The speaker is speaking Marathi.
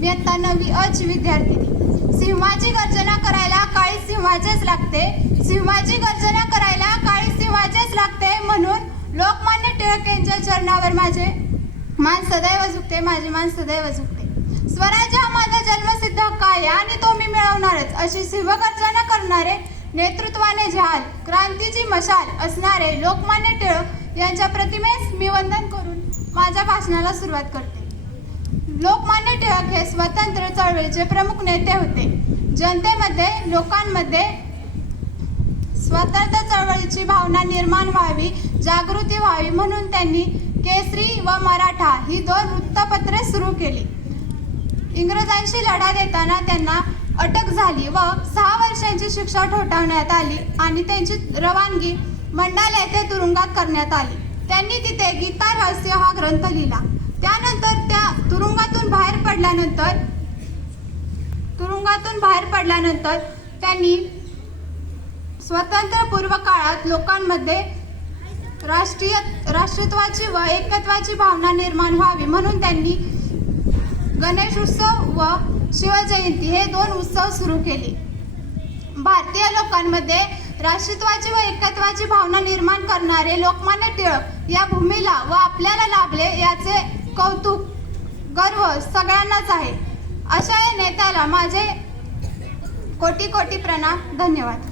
मी आता नवी अच विद्यार्थिनी सिंहाची गर्जना करायला काळी सिंहाचेच लागते. सिंहाची गर्जना करायला काळी सिंहाचेच लागते म्हणून लोकमान्य टिळक यांच्या चरणावर माझे मान सदैव झुकते माझे मान सदैव झुकते. स्वराज्य हा माझा जन्मसिद्ध हक्क आहे आणि तो मी मिळवणारच. अशी सिंहगर्जना करणारे नेतृत्वाने जहाल क्रांतीची मशाल असणारे लोकमान्य टिळक यांच्या प्रतिमेस मी वंदन करून माझ्या भाषणाला सुरुवात करते. लोकमान्य टिळक हे स्वतंत्र चळवळीचे प्रमुख नेते होते. जनतेमध्ये लोकांमध्ये स्वतंत्र चळवळीची भावना निर्माण व्हावी जागृती व्हावी म्हणून त्यांनी केसरी व मराठा ही दोन वृत्तपत्रे सुरू केली. इंग्रजांशी लढा देताना त्यांना अटक झाली व सहा वर्षांची शिक्षा ठोठावण्यात आली आणि त्यांची रवानगी मंडाल येथे तुरुंगात करण्यात आली. त्यांनी तिथे गीता रहस्य हा ग्रंथ लिहिला. त्यानंतर त्या तुरुंगातून बाहेर पडल्यानंतर तुरुंगातून बाहेर पडल्यानंतर त्यांनी स्वतंत्रपूर्व काळात लोकांमध्ये राष्ट्रीय राष्ट्रत्वाची व एकत्वाची भावना निर्माण व्हावी म्हणून त्यांनी गणेश उत्सव व शिवजयंती हे दोन उत्सव सुरू केले. भारतीय लोकांमध्ये राष्ट्रत्वाची व एकत्वाची भावना निर्माण करणारे लोकमान्य टिळक या भूमीला व आपल्याला लाभले याचे गर्व सगळ्यांनाच आहे. अशा या नेत्याला माझे कोटी कोटी प्रणाम. धन्यवाद.